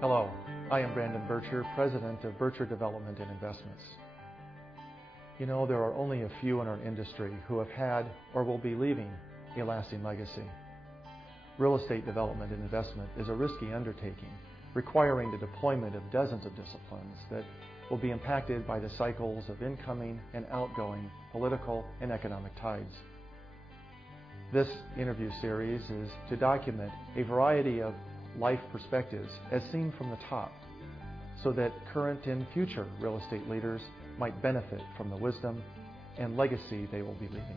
Hello, I am Brandon Birtcher, President of Birtcher Development and Investments. You know, there are only a few in our industry who have had or will be leaving a lasting legacy. Real estate development and investment is a risky undertaking, requiring the deployment of dozens of disciplines that will be impacted by the cycles of incoming and outgoing political and economic tides. This interview series is to document a variety of life perspectives as seen from the top, so that current and future real estate leaders might benefit from the wisdom and legacy they will be leaving.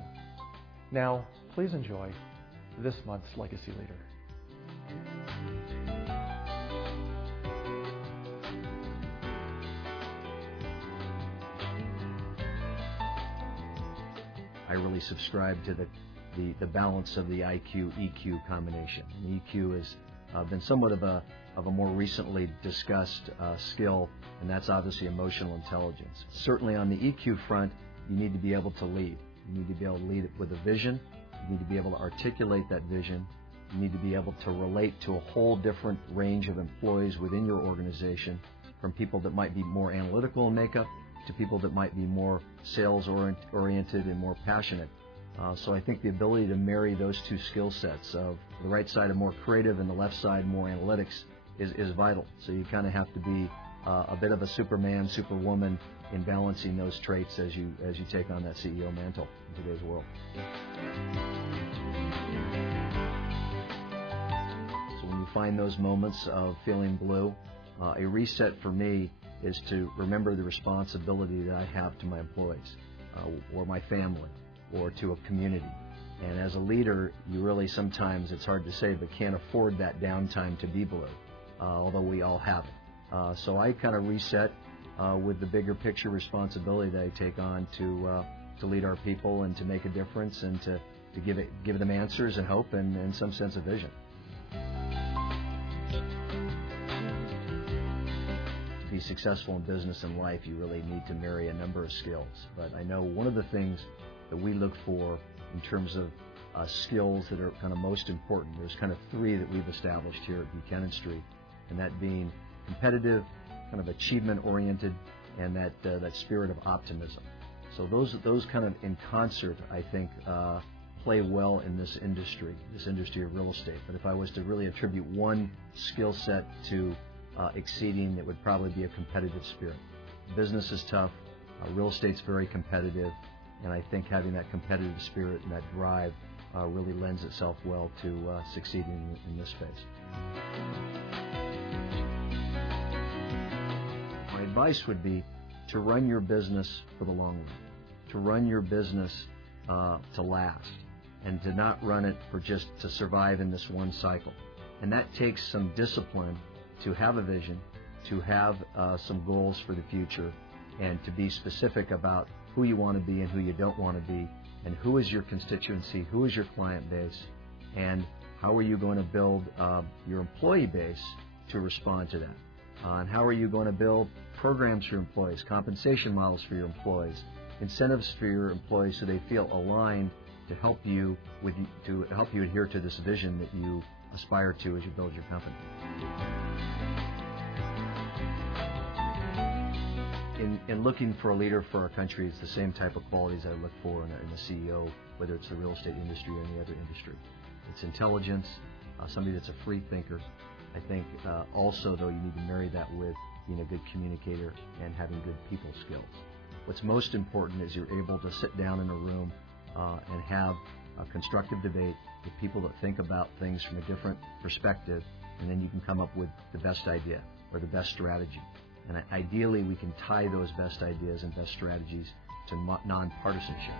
Now, please enjoy this month's Legacy Leader. I really subscribe to the balance of the IQ-EQ combination. And EQ has been somewhat of a more recently discussed skill, and that's obviously emotional intelligence. Certainly on the EQ front, you need to be able to lead. You need to be able to lead with a vision. You need to be able to articulate that vision. You need to be able to relate to a whole different range of employees within your organization, from people that might be more analytical in makeup to people that might be more sales-oriented and more passionate. So I think the ability to marry those two skill sets of the right side of more creative and the left side more analytics is vital. So you kind of have to be a bit of a Superman, Superwoman in balancing those traits as you take on that CEO mantle in today's world. So when you find those moments of feeling blue, a reset for me is to remember the responsibility that I have to my employees or my family or to a community. And as a leader, you really sometimes, it's hard to say, but can't afford that downtime to be blue, although we all have it. So I kind of reset with the bigger picture responsibility that I take on to lead our people and to make a difference and to give them answers and hope and some sense of vision. To be successful in business and life, you really need to marry a number of skills. But I know one of the things that we look for in terms of skills that are kind of most important, there's kind of three that we've established here at Buchanan Street, and that being competitive, kind of achievement-oriented, and that spirit of optimism. So those kind of in concert, I think, play well in this industry of real estate. But if I was to really attribute one skill set to exceeding, it would probably be a competitive spirit. Business is tough, real estate's very competitive, and I think having that competitive spirit and that drive really lends itself well to succeeding in this space. My advice would be to run your business for the long run, to run your business to last, and to not run it for just to survive in this one cycle. And that takes some discipline to have a vision, to have some goals for the future, and to be specific about who you want to be and who you don't want to be, and who is your constituency, who is your client base, and how are you going to build your employee base to respond to that, and how are you going to build programs for your employees, compensation models for your employees, incentives for your employees so they feel aligned to help you adhere to this vision that you aspire to as you build your company. In looking for a leader for our country, it's the same type of qualities I look for in a CEO, whether it's the real estate industry or any other industry. It's intelligence, somebody that's a free thinker. I think also, though, you need to marry that with being a good communicator and having good people skills. What's most important is you're able to sit down in a room and have a constructive debate with people that think about things from a different perspective, and then you can come up with the best idea or the best strategy. And ideally, we can tie those best ideas and best strategies to non-partisanship.